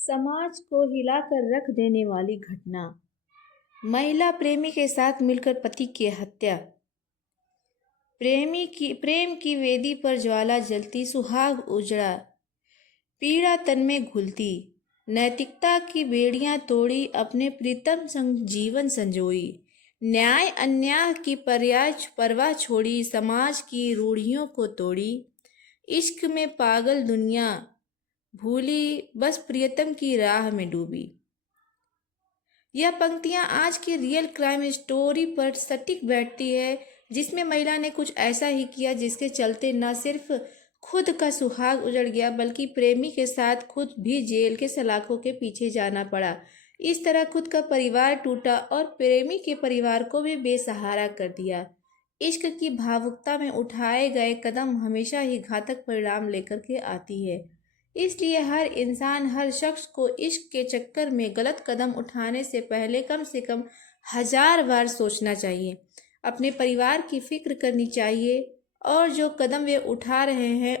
समाज को हिलाकर रख देने वाली घटना। महिला प्रेमी के साथ मिलकर पति की हत्या। प्रेम की वेदी पर ज्वाला जलती, सुहाग उजड़ा, पीड़ा तन में घुलती। नैतिकता की बेड़ियां तोड़ी, अपने प्रीतम संग जीवन संजोई। न्याय अन्याय की परवाह छोड़ी, समाज की रूढ़ियों को तोड़ी। इश्क में पागल दुनिया भूली, बस प्रियतम की राह में डूबी। यह पंक्तियां आज की रियल क्राइम स्टोरी पर सटीक बैठती है, जिसमें महिला ने कुछ ऐसा ही किया जिसके चलते न सिर्फ खुद का सुहाग उजड़ गया, बल्कि प्रेमी के साथ खुद भी जेल के सलाखों के पीछे जाना पड़ा। इस तरह खुद का परिवार टूटा और प्रेमी के परिवार को भी बेसहारा कर दिया। इश्क की भावुकता में उठाए गए कदम हमेशा ही घातक परिणाम लेकर के आती है। इसलिए हर इंसान, हर शख्स को इश्क के चक्कर में गलत कदम उठाने से पहले कम से कम 1000 बार सोचना चाहिए। अपने परिवार की फिक्र करनी चाहिए और जो कदम वे उठा रहे हैं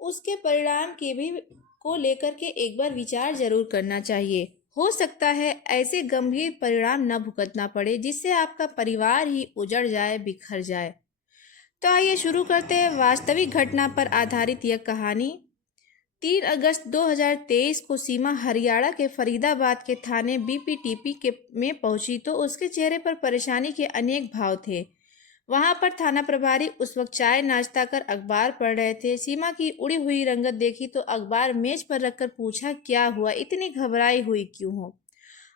उसके परिणाम के भी को लेकर के एक बार विचार जरूर करना चाहिए। हो सकता है ऐसे गंभीर परिणाम न भुगतना पड़े जिससे आपका परिवार ही उजड़ जाए, बिखर जाए। तो आइए शुरू करते हैं वास्तविक घटना पर आधारित यह कहानी। 3 अगस्त 2023 को सीमा हरियाणा के फरीदाबाद के थाने बीपीटीपी के में पहुंची तो उसके चेहरे पर परेशानी के अनेक भाव थे। वहां पर थाना प्रभारी उस वक्त चाय नाश्ता कर अखबार पढ़ रहे थे। सीमा की उड़ी हुई रंगत देखी तो अखबार मेज पर रखकर पूछा, क्या हुआ, इतनी घबराई हुई क्यों हो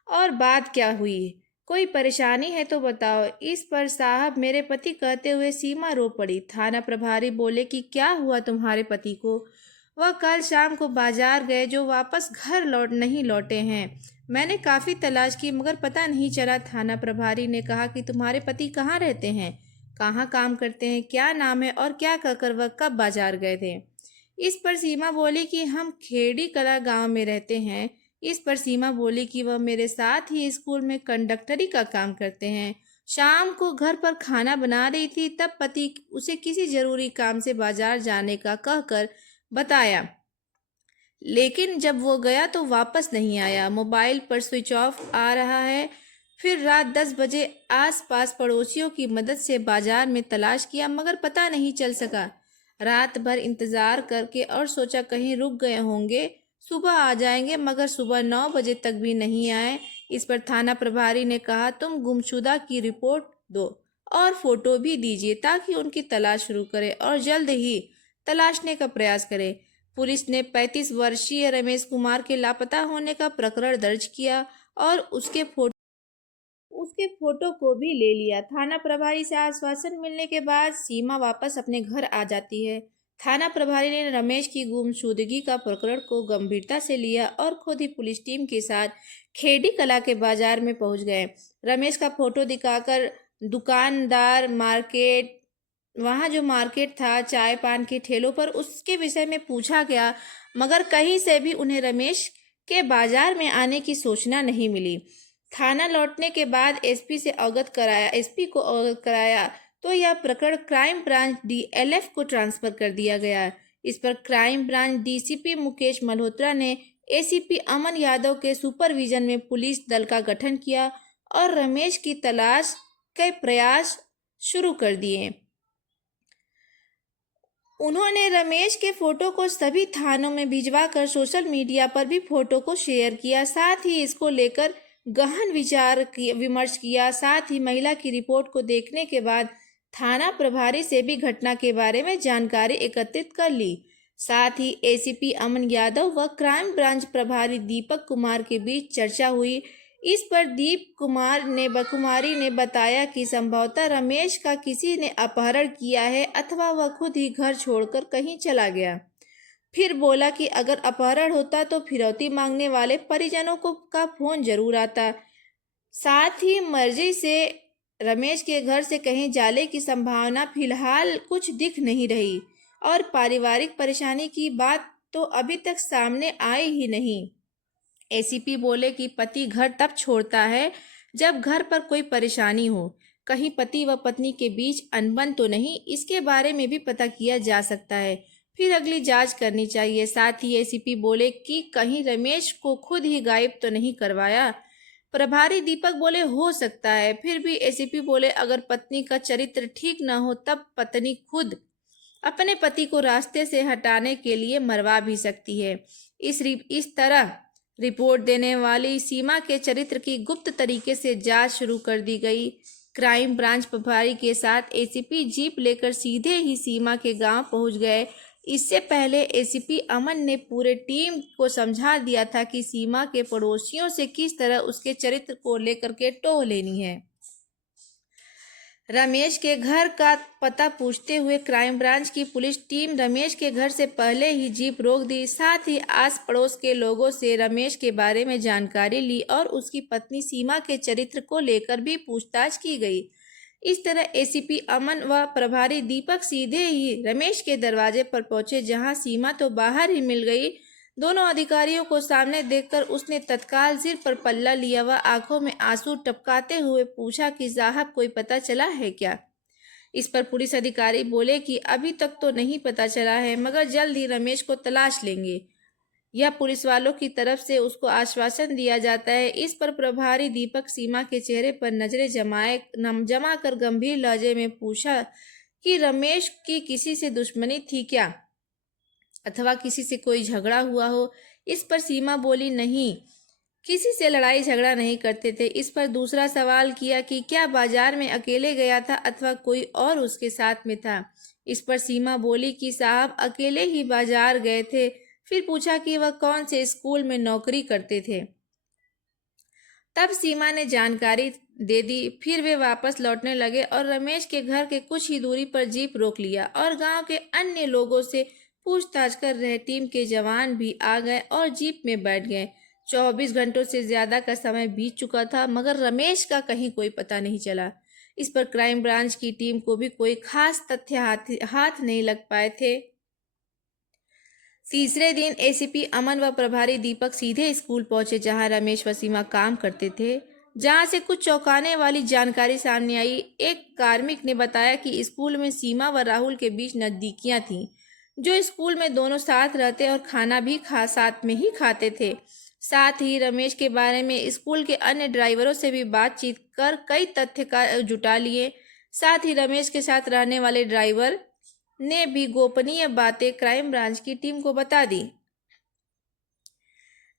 और बात क्या हुई है? कोई परेशानी है तो बताओ। इस पर साहब, मेरे पति, कहते हुए सीमा रो पड़ी। थाना प्रभारी बोले कि क्या हुआ तुम्हारे पति को? वह कल शाम को बाजार गए, जो वापस घर नहीं लौटे हैं। मैंने काफी तलाश की मगर पता नहीं चला। थाना प्रभारी ने कहा कि तुम्हारे पति कहाँ रहते हैं, कहाँ काम करते हैं, क्या नाम है और क्या कहकर वह कब बाजार गए थे? इस पर सीमा बोली कि हम खेड़ी कला गांव में रहते हैं। इस पर सीमा बोली कि वह मेरे साथ ही स्कूल में कंडक्टरी का काम करते हैं। शाम को घर पर खाना बना रही थी, तब पति उसे किसी जरूरी काम से बाजार जाने का कहकर बताया, लेकिन जब वो गया तो वापस नहीं आया। मोबाइल पर स्विच ऑफ आ रहा है। फिर रात 10 बजे आसपास पड़ोसियों की मदद से बाजार में तलाश किया मगर पता नहीं चल सका। रात भर इंतजार करके और सोचा कहीं रुक गए होंगे, सुबह आ जाएंगे, मगर सुबह 9 बजे तक भी नहीं आए। इस पर थाना प्रभारी ने कहा, तुम गुमशुदा की रिपोर्ट दो और फोटो भी दीजिए ताकि उनकी तलाश शुरू करें और जल्द ही तलाशने का प्रयास करें। पुलिस ने 35 वर्षीय रमेश कुमार के लापता होने का प्रकरण दर्ज किया और उसके फोटो को भी ले लिया। थाना प्रभारी से आश्वासन मिलने के बाद सीमा वापस अपने घर आ जाती है। थाना प्रभारी ने रमेश की गुमशुदगी का प्रकरण को गंभीरता से लिया और खुद ही पुलिस टीम के साथ खेड़ी कला के बाजार में पहुंच गए। रमेश का फोटो दिखाकर दुकानदार, वहाँ जो मार्केट था, चाय पान के ठेलों पर उसके विषय में पूछा गया मगर कहीं से भी उन्हें रमेश के बाजार में आने की सूचना नहीं मिली। थाना लौटने के बाद एसपी को अवगत कराया तो यह प्रकरण क्राइम ब्रांच डीएलएफ को ट्रांसफर कर दिया गया। इस पर crime branch DCP Mukesh Malhotra ने एसीपी अमन यादव के सुपरविजन में पुलिस दल का गठन किया और रमेश की तलाश के प्रयास शुरू कर दिए। उन्होंने रमेश के फोटो को सभी थानों में भिजवाकर सोशल मीडिया पर भी फोटो को शेयर किया। साथ ही इसको लेकर गहन विमर्श किया। साथ ही महिला की रिपोर्ट को देखने के बाद थाना प्रभारी से भी घटना के बारे में जानकारी एकत्रित कर ली। साथ ही एसीपी अमन यादव व क्राइम ब्रांच प्रभारी दीपक कुमार के बीच चर्चा हुई। इस पर कुमारी ने बताया कि संभवतः रमेश का किसी ने अपहरण किया है अथवा वह खुद ही घर छोड़कर कहीं चला गया। फिर बोला कि अगर अपहरण होता तो फिरौती मांगने वाले परिजनों का फोन जरूर आता। साथ ही मर्जी से रमेश के घर से कहीं जाने की संभावना फिलहाल कुछ दिख नहीं रही और पारिवारिक परेशानी की बात तो अभी तक सामने आई ही नहीं। एसीपी बोले कि पति घर तब छोड़ता है जब घर पर कोई परेशानी हो, कहीं पति व पत्नी के बीच अनबन तो नहीं, इसके बारे में भी पता किया जा सकता है, फिर अगली जांच करनी चाहिए। साथ ही एसीपी बोले कि कहीं रमेश को खुद ही गायब तो नहीं करवाया। प्रभारी दीपक बोले हो सकता है, फिर भी एसीपी बोले अगर पत्नी का चरित्र ठीक न हो तब पत्नी खुद अपने पति को रास्ते से हटाने के लिए मरवा भी सकती है। इस तरह रिपोर्ट देने वाली सीमा के चरित्र की गुप्त तरीके से जांच शुरू कर दी गई। क्राइम ब्रांच प्रभारी के साथ एसीपी जीप लेकर सीधे ही सीमा के गांव पहुंच गए। इससे पहले एसीपी अमन ने पूरे टीम को समझा दिया था कि सीमा के पड़ोसियों से किस तरह उसके चरित्र को लेकर के टोह लेनी है। रमेश के घर का पता पूछते हुए क्राइम ब्रांच की पुलिस टीम रमेश के घर से पहले ही जीप रोक दी। साथ ही आस पड़ोस के लोगों से रमेश के बारे में जानकारी ली और उसकी पत्नी सीमा के चरित्र को लेकर भी पूछताछ की गई। इस तरह एसीपी अमन व प्रभारी दीपक सीधे ही रमेश के दरवाजे पर पहुंचे, जहां सीमा तो बाहर ही मिल गई। दोनों अधिकारियों को सामने देखकर उसने तत्काल सिर पर पल्ला लिया व आंखों में आंसू टपकाते हुए पूछा कि साहब कोई पता चला है क्या। इस पर पुलिस अधिकारी बोले कि अभी तक तो नहीं पता चला है, मगर जल्द ही रमेश को तलाश लेंगे। यह पुलिस वालों की तरफ से उसको आश्वासन दिया जाता है। इस पर प्रभारी दीपक सीमा के चेहरे पर नजरें जमा कर गंभीर लहजे में पूछा कि रमेश की किसी से दुश्मनी थी क्या, अथवा किसी से कोई झगड़ा हुआ हो। इस पर सीमा बोली नहीं, किसी से लड़ाई झगड़ा नहीं करते थे। इस पर दूसरा सवाल किया कि क्या बाजार में अकेले गया था अथवा कोई और उसके साथ में था। इस पर सीमा बोली कि साहब अकेले ही बाजार गए थे। फिर पूछा कि वह कौन से स्कूल में नौकरी करते थे। तब सीमा ने जानकारी दे दी। फिर वे वापस लौटने लगे और रमेश के घर के कुछ ही दूरी पर जीप रोक लिया और गांव के अन्य लोगों से पूछताछ कर रहे टीम के जवान भी आ गए और जीप में बैठ गए। 24 घंटों से ज्यादा का समय बीत चुका था, मगर रमेश का कहीं कोई पता नहीं चला। इस पर क्राइम ब्रांच की टीम को भी कोई खास तथ्य हाथ नहीं लग पाए थे। तीसरे दिन एसीपी अमन व प्रभारी दीपक सीधे स्कूल पहुंचे, जहां रमेश व सीमा काम करते थे, जहां से कुछ चौंकाने वाली जानकारी सामने आई। एक कार्मिक ने बताया कि स्कूल में सीमा व राहुल के बीच नजदीकियां थीं, जो स्कूल में दोनों साथ रहते और खाना भी साथ में ही खाते थे। साथ ही रमेश के बारे में स्कूल के अन्य ड्राइवरों से भी बातचीत कर कई तथ्य का जुटा लिए। साथ ही रमेश के साथ रहने वाले ड्राइवर ने भी गोपनीय बातें क्राइम ब्रांच की टीम को बता दी।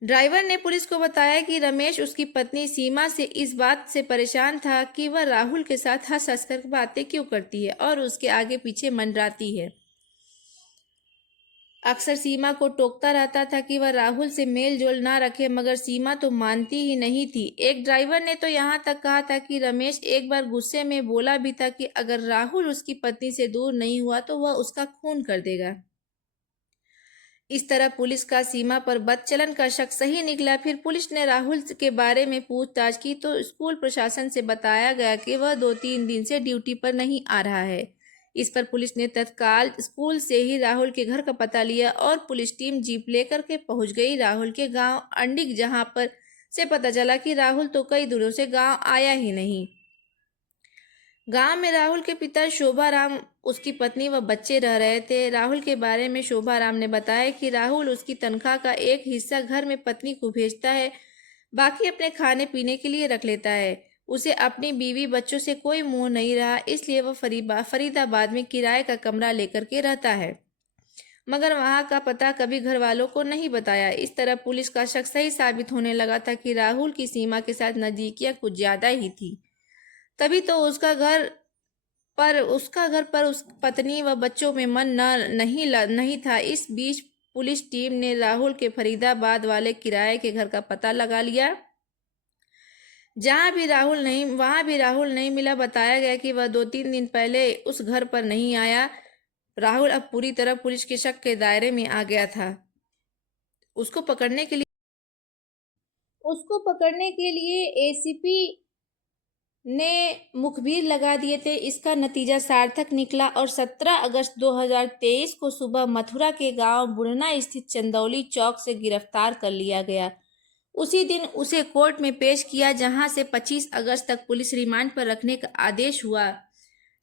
ड्राइवर ने पुलिस को बताया कि रमेश उसकी पत्नी सीमा से इस बात से परेशान था कि वह राहुल के साथ हंस हंस कर बातें क्यों करती है और उसके आगे पीछे मंडराती है। अक्सर सीमा को टोकता रहता था कि वह राहुल से मेल जोल ना रखे, मगर सीमा तो मानती ही नहीं थी। एक ड्राइवर ने तो यहाँ तक कहा था कि रमेश एक बार गुस्से में बोला भी था कि अगर राहुल उसकी पत्नी से दूर नहीं हुआ तो वह उसका खून कर देगा। इस तरह पुलिस का सीमा पर बदचलन का शक सही निकला। फिर पुलिस ने राहुल के बारे में पूछताछ की तो स्कूल प्रशासन से बताया गया कि वह 2-3 दिन से ड्यूटी पर नहीं आ रहा है। इस पर पुलिस ने तत्काल स्कूल से ही राहुल के घर का पता लिया और पुलिस टीम जीप लेकर के पहुंच गई राहुल के गांव अंडिग, जहां पर से पता चला कि राहुल तो कई दिनों से गांव आया ही नहीं। गांव में राहुल के पिता शोभाराम, उसकी पत्नी व बच्चे रह रहे थे। राहुल के बारे में शोभाराम ने बताया कि राहुल उसकी तनख्वाह का एक हिस्सा घर में पत्नी को भेजता है, बाकी अपने खाने पीने के लिए रख लेता है। उसे अपनी बीवी बच्चों से कोई मोह नहीं रहा, इसलिए वह फरीदाबाद में किराए का कमरा लेकर के रहता है, मगर वहां का पता कभी घर वालों को नहीं बताया। इस तरह पुलिस का शक सही साबित होने लगा था कि राहुल की सीमा के साथ नजदीकियां कुछ ज्यादा ही थी। तभी तो उसका घर पर उस पत्नी व बच्चों में मन नहीं था। इस बीच पुलिस टीम ने राहुल के फरीदाबाद वाले किराए के घर का पता लगा लिया। वहां भी राहुल नहीं मिला। बताया गया कि वह 2-3 दिन पहले उस घर पर नहीं आया। राहुल अब पूरी तरह पुलिस के शक के दायरे में आ गया था। उसको पकड़ने के लिए उसको पकड़ने के लिए एसीपी ने मुखबिर लगा दिए थे। इसका नतीजा सार्थक निकला और 17 अगस्त 2023 को सुबह मथुरा के गांव बुढ़ना स्थित चंदौली चौक से गिरफ्तार कर लिया गया। उसी दिन उसे कोर्ट में पेश किया, जहां से 25 अगस्त तक पुलिस रिमांड पर रखने का आदेश हुआ।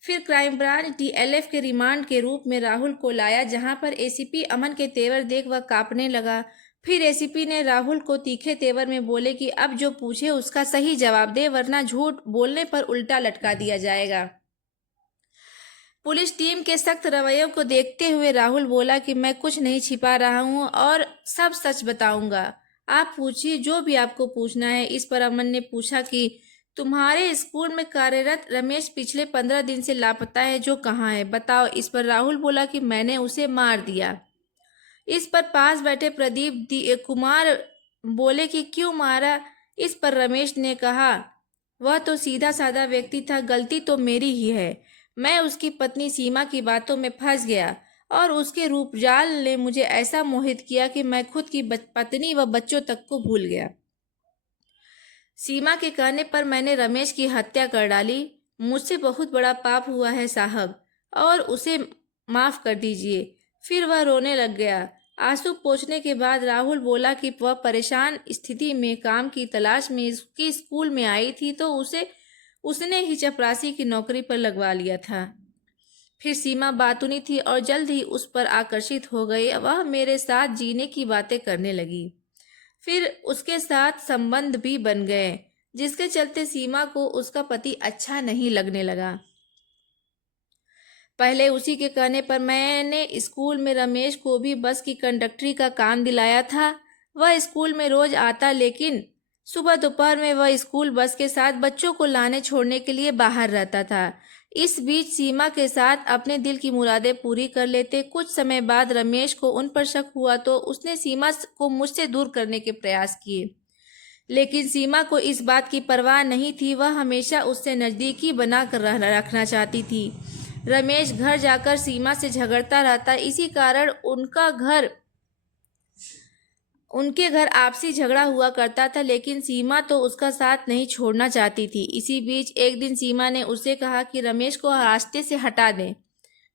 फिर क्राइम ब्रांच डीएलएफ के रिमांड के रूप में राहुल को लाया, जहां पर एसीपी अमन के तेवर देख वह कांपने लगा। फिर एसीपी ने राहुल को तीखे तेवर में बोले कि अब जो पूछे उसका सही जवाब दे, वरना झूठ बोलने पर उल्टा लटका दिया जाएगा। पुलिस टीम के सख्त रवैये को देखते हुए राहुल बोला कि मैं कुछ नहीं छिपा रहा हूं और सब सच बताऊंगा। आप पूछिए जो भी आपको पूछना है। इस पर अमन ने पूछा कि तुम्हारे स्कूल में कार्यरत रमेश पिछले 15 दिन से लापता है, जो कहाँ है, बताओ। इस पर राहुल बोला कि मैंने उसे मार दिया। इस पर पास बैठे प्रदीप कुमार बोले कि क्यों मारा। इस पर रमेश ने कहा वह तो सीधा साधा व्यक्ति था, गलती तो मेरी ही है। मैं उसकी पत्नी सीमा की बातों में फंस गया और उसके रूपजाल ने मुझे ऐसा मोहित किया कि मैं खुद की पत्नी व बच्चों तक को भूल गया। सीमा के कहने पर मैंने रमेश की हत्या कर डाली। मुझसे बहुत बड़ा पाप हुआ है साहब, और उसे माफ कर दीजिए। फिर वह रोने लग गया। आंसू पोंछने के बाद राहुल बोला कि वह परेशान स्थिति में काम की तलाश में उसकी स्कूल में आई थी, तो उसने ही चपरासी की नौकरी पर लगवा लिया था। फिर सीमा बातूनी थी और जल्द ही उस पर आकर्षित हो गई। वह मेरे साथ जीने की बातें करने लगी। फिर उसके साथ संबंध भी बन गए, जिसके चलते सीमा को उसका पति अच्छा नहीं लगने लगा। पहले उसी के कहने पर मैंने स्कूल में रमेश को भी बस की कंडक्टरी का काम दिलाया था। वह स्कूल में रोज आता, लेकिन सुबह दोपहर में वह स्कूल बस के साथ बच्चों को लाने छोड़ने के लिए बाहर रहता था। इस बीच सीमा के साथ अपने दिल की मुरादें पूरी कर लेते। कुछ समय बाद रमेश को उन पर शक हुआ तो उसने सीमा को मुझसे दूर करने के प्रयास किए, लेकिन सीमा को इस बात की परवाह नहीं थी। वह हमेशा उससे नज़दीकी बना कर रखना चाहती थी। रमेश घर जाकर सीमा से झगड़ता रहता, इसी कारण उनके घर आपसी झगड़ा हुआ करता था, लेकिन सीमा तो उसका साथ नहीं छोड़ना चाहती थी। इसी बीच एक दिन सीमा ने उससे कहा कि रमेश को रास्ते से हटा दें,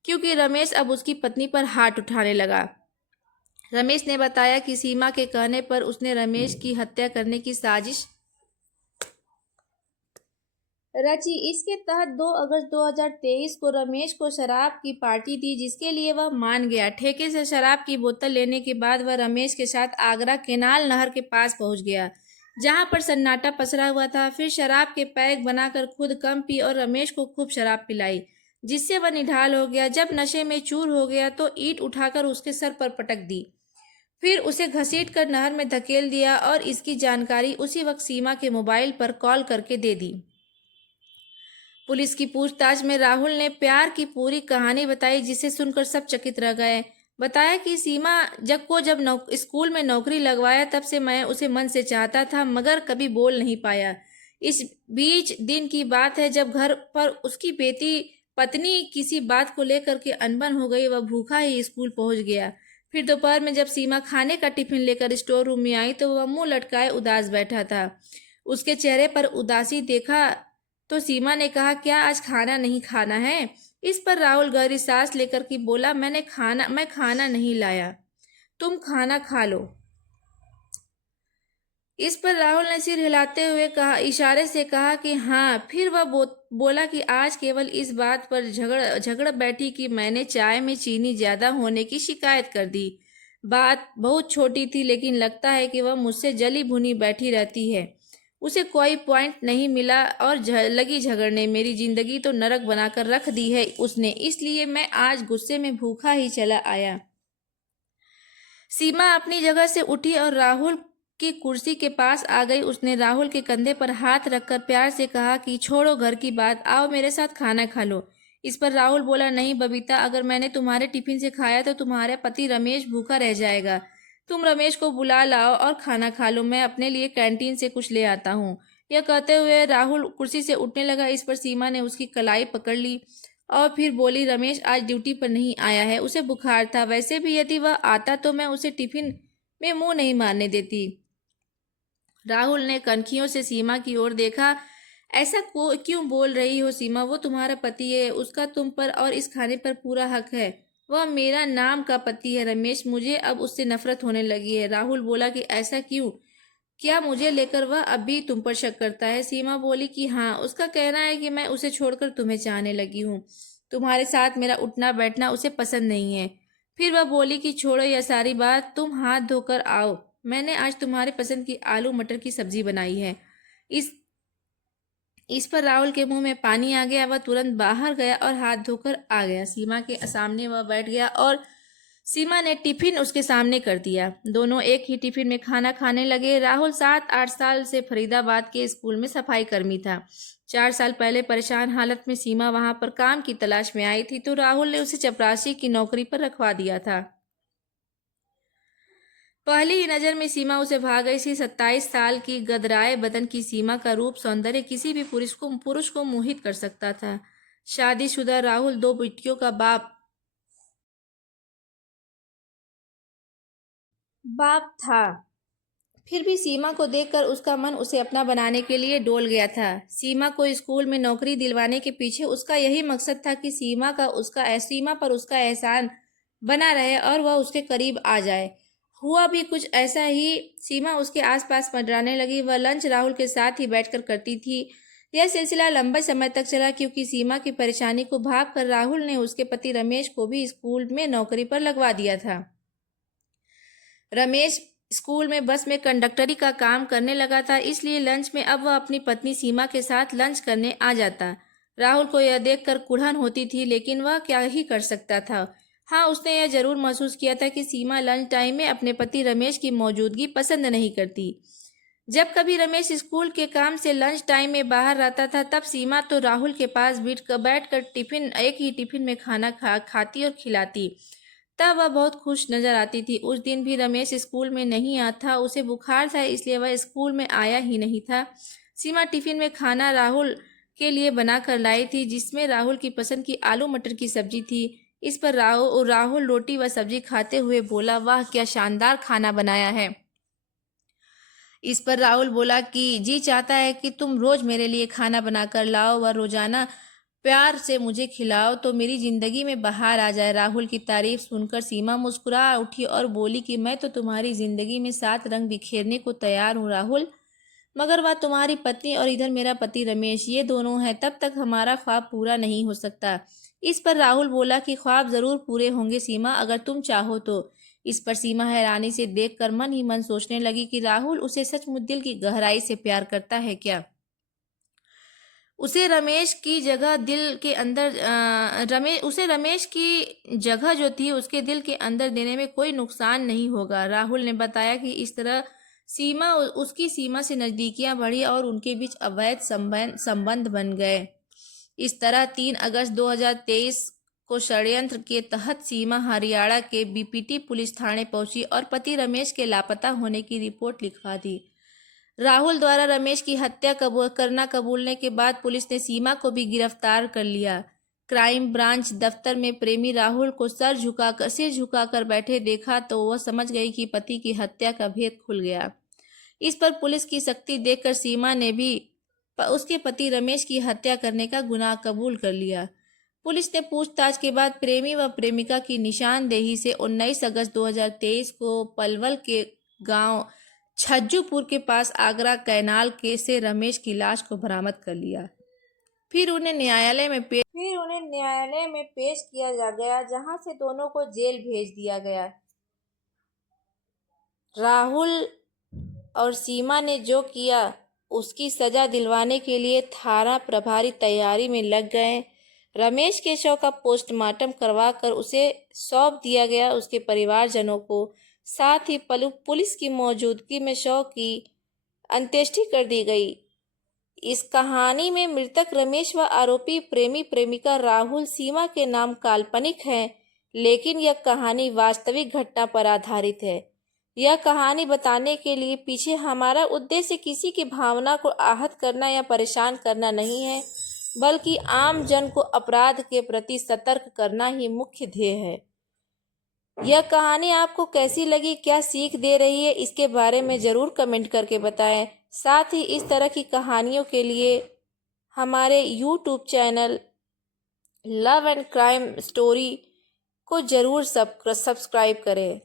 क्योंकि रमेश अब उसकी पत्नी पर हाथ उठाने लगा। रमेश ने बताया कि सीमा के कहने पर उसने रमेश की हत्या करने की साजिश रची। इसके तहत 2 अगस्त 2023 को रमेश को शराब की पार्टी दी, जिसके लिए वह मान गया। ठेके से शराब की बोतल लेने के बाद वह रमेश के साथ आगरा केनाल नहर के पास पहुंच गया, जहां पर सन्नाटा पसरा हुआ था। फिर शराब के पैक बनाकर खुद कम पी और रमेश को खूब शराब पिलाई, जिससे वह निढाल हो गया। जब नशे में चूर हो गया तो ईंट उठाकर उसके सर पर पटक दी, फिर उसे घसीटकर नहर में धकेल दिया और इसकी जानकारी उसी वक्त सीमा के मोबाइल पर कॉल करके दे दी। पुलिस की पूछताछ में राहुल ने प्यार की पूरी कहानी बताई, जिसे सुनकर सब चकित रह गए। बताया कि सीमा जब स्कूल में नौकरी लगवाया, तब से मैं उसे मन से चाहता था, मगर कभी बोल नहीं पाया। इस बीच दिन की बात है, जब घर पर उसकी पत्नी किसी बात को लेकर के अनबन हो गई। वह भूखा ही स्कूल पहुंच गया। फिर दोपहर में जब सीमा खाने का टिफिन लेकर स्टोर रूम में आई, तो वह मुंह लटकाए उदास बैठा था। उसके चेहरे पर उदासी देखा तो सीमा ने कहा, क्या आज खाना नहीं खाना है? इस पर राहुल गहरी सांस लेकर के बोला, मैं खाना नहीं लाया, तुम खाना खा लो। इस पर राहुल ने सिर हिलाते हुए इशारे से कहा कि हाँ। फिर वह बोला कि आज केवल इस बात पर झगड़ बैठी कि मैंने चाय में चीनी ज्यादा होने की शिकायत कर दी। बात बहुत छोटी थी, लेकिन लगता है कि वह मुझसे जली भुनी बैठी रहती है। उसे कोई पॉइंट नहीं मिला और लगी झगड़ने। मेरी जिंदगी तो नरक बनाकर रख दी है उसने, इसलिए मैं आज गुस्से में भूखा ही चला आया। सीमा अपनी जगह से उठी और राहुल की कुर्सी के पास आ गई। उसने राहुल के कंधे पर हाथ रखकर प्यार से कहा कि छोड़ो घर की बात, आओ मेरे साथ खाना खा लो। इस पर राहुल बोला, नहीं बबीता, अगर मैंने तुम्हारे टिफिन से खाया तो तुम्हारे पति रमेश भूखा रह जाएगा। तुम रमेश को बुला लाओ और खाना खा लो, मैं अपने लिए कैंटीन से कुछ ले आता हूँ। यह कहते हुए राहुल कुर्सी से उठने लगा। इस पर सीमा ने उसकी कलाई पकड़ ली और फिर बोली, रमेश आज ड्यूटी पर नहीं आया है, उसे बुखार था। वैसे भी यदि वह आता तो मैं उसे टिफिन में मुंह नहीं मारने देती। राहुल ने कनखियों से सीमा की ओर देखा। ऐसा क्यों बोल रही हो सीमा? वो तुम्हारा पति है, उसका तुम पर और इस खाने पर पूरा हक है। वह मेरा नाम का पति है रमेश, मुझे अब उससे नफरत होने लगी है। राहुल बोला कि ऐसा क्यों? क्या मुझे लेकर वह अब भी तुम पर शक करता है? सीमा बोली कि हाँ, उसका कहना है कि मैं उसे छोड़कर तुम्हें चाहने लगी हूँ। तुम्हारे साथ मेरा उठना बैठना उसे पसंद नहीं है। फिर वह बोली कि छोड़ो यह सारी बात, तुम हाथ धोकर आओ। मैंने आज तुम्हारे पसंद की आलू मटर की सब्जी बनाई है। इस इस पर राहुल के मुंह में पानी आ गया। वह तुरंत बाहर गया और हाथ धोकर आ गया। सीमा के सामने वह बैठ गया और सीमा ने टिफिन उसके सामने कर दिया। दोनों एक ही टिफिन में खाना खाने लगे। राहुल 7-8 साल से फरीदाबाद के स्कूल में सफाई कर्मी था। 4 साल पहले परेशान हालत में सीमा वहां पर काम की तलाश में आई थी तो राहुल ने उसे चपरासी की नौकरी पर रखवा दिया था। पहली ही नजर में सीमा उसे भा गई थी। 27 साल की गदराए बदन की सीमा का रूप सौंदर्य किसी भी पुरुष को मोहित कर सकता था। शादीशुदा राहुल 2 बेटियों का बाप था। फिर भी सीमा को देखकर उसका मन उसे अपना बनाने के लिए डोल गया था। सीमा को स्कूल में नौकरी दिलवाने के पीछे उसका यही मकसद था कि सीमा पर उसका एहसान बना रहे और वह उसके करीब आ जाए। हुआ भी कुछ ऐसा ही। सीमा उसके आसपास मंडराने लगी। वह लंच राहुल के साथ ही बैठकर करती थी। यह सिलसिला लंबे समय तक चला क्योंकि सीमा की परेशानी को भाप कर राहुल ने उसके पति रमेश को भी स्कूल में नौकरी पर लगवा दिया था। रमेश स्कूल में बस में कंडक्टरी का काम करने लगा था, इसलिए लंच में अब वह अपनी पत्नी सीमा के साथ लंच करने आ जाता। राहुल को यह देखकर कुढ़न होती थी, लेकिन वह क्या ही कर सकता था। हाँ, उसने यह जरूर महसूस किया था कि सीमा लंच टाइम में अपने पति रमेश की मौजूदगी पसंद नहीं करती। जब कभी रमेश स्कूल के काम से लंच टाइम में बाहर रहता था, तब सीमा तो राहुल के पास बैठकर एक ही टिफिन में खाना खाती और खिलाती। तब वह बहुत खुश नजर आती थी। उस दिन भी रमेश स्कूल में नहीं आया था। उसे बुखार था, इसलिए वह स्कूल में आया ही नहीं था। सीमा टिफिन में खाना राहुल के लिए बनाकर लाई थी, जिसमें राहुल की पसंद की आलू मटर की सब्जी थी। इस पर राहुल रोटी व सब्जी खाते हुए बोला, वाह क्या शानदार खाना बनाया है। इस पर राहुल बोला कि जी चाहता है कि तुम रोज मेरे लिए खाना बनाकर लाओ व रोजाना प्यार से मुझे खिलाओ तो मेरी जिंदगी में बहार आ जाए। राहुल की तारीफ सुनकर सीमा मुस्कुरा उठी और बोली कि मैं तो तुम्हारी जिंदगी में 7 रंग बिखेरने को तैयार हूँ राहुल, मगर वह तुम्हारी पत्नी और इधर मेरा पति रमेश, ये दोनों हैं, तब तक हमारा ख्वाब पूरा नहीं हो सकता। इस पर राहुल बोला कि ख्वाब जरूर पूरे होंगे सीमा, अगर तुम चाहो तो। इस पर सीमा हैरानी से देखकर मन ही मन सोचने लगी कि राहुल उसे सचमुच दिल की गहराई से प्यार करता है क्या। उसे रमेश की जगह दिल के अंदर उसे रमेश की जगह जो थी उसके दिल के अंदर देने में कोई नुकसान नहीं होगा। राहुल ने बताया कि इस तरह उसकी सीमा से नजदीकियां बढ़ी और उनके बीच अवैध संबंध बन गए। इस तरह 3 अगस्त 2023 को षड्यंत्र के तहत सीमा हरियाणा के बीपीटी पुलिस थाने पहुंची और पति रमेश के लापता होने की रिपोर्ट लिखवा दी। राहुल द्वारा रमेश की हत्या करना कबूलने के बाद पुलिस ने सीमा को भी गिरफ्तार कर लिया। क्राइम ब्रांच दफ्तर में प्रेमी राहुल को सिर झुकाकर बैठे देखा तो वह समझ गई कि पति की हत्या का भेद खुल गया। इस पर पुलिस की सख्ती देखकर सीमा ने भी उसके पति रमेश की हत्या करने का गुनाह कबूल कर लिया। पुलिस ने पूछताछ के बाद प्रेमी व प्रेमिका की निशानदेही से 19 अगस्त 2023 को पलवल के गांव छज्जूपुर के पास आगरा कैनाल के से रमेश की लाश को बरामद कर लिया। फिर उन्हें न्यायालय में पेश किया जा गया, जहां से दोनों को जेल भेज दिया गया। राहुल और सीमा ने जो किया उसकी सजा दिलवाने के लिए थाना प्रभारी तैयारी में लग गए। रमेश के शव का पोस्टमार्टम करवाकर उसे सौंप दिया गया उसके परिवारजनों को। साथ ही पुलिस की मौजूदगी में शव की अंत्येष्टि कर दी गई। इस कहानी में मृतक रमेश व आरोपी प्रेमी प्रेमिका राहुल सीमा के नाम काल्पनिक है, लेकिन यह कहानी वास्तविक घटना पर आधारित है। यह कहानी बताने के लिए पीछे हमारा उद्देश्य किसी की भावना को आहत करना या परेशान करना नहीं है, बल्कि आम जन को अपराध के प्रति सतर्क करना ही मुख्य ध्येय है। यह कहानी आपको कैसी लगी, क्या सीख दे रही है, इसके बारे में ज़रूर कमेंट करके बताएं। साथ ही इस तरह की कहानियों के लिए हमारे YouTube channel love and crime story को ज़रूर सब्सक्राइब करें।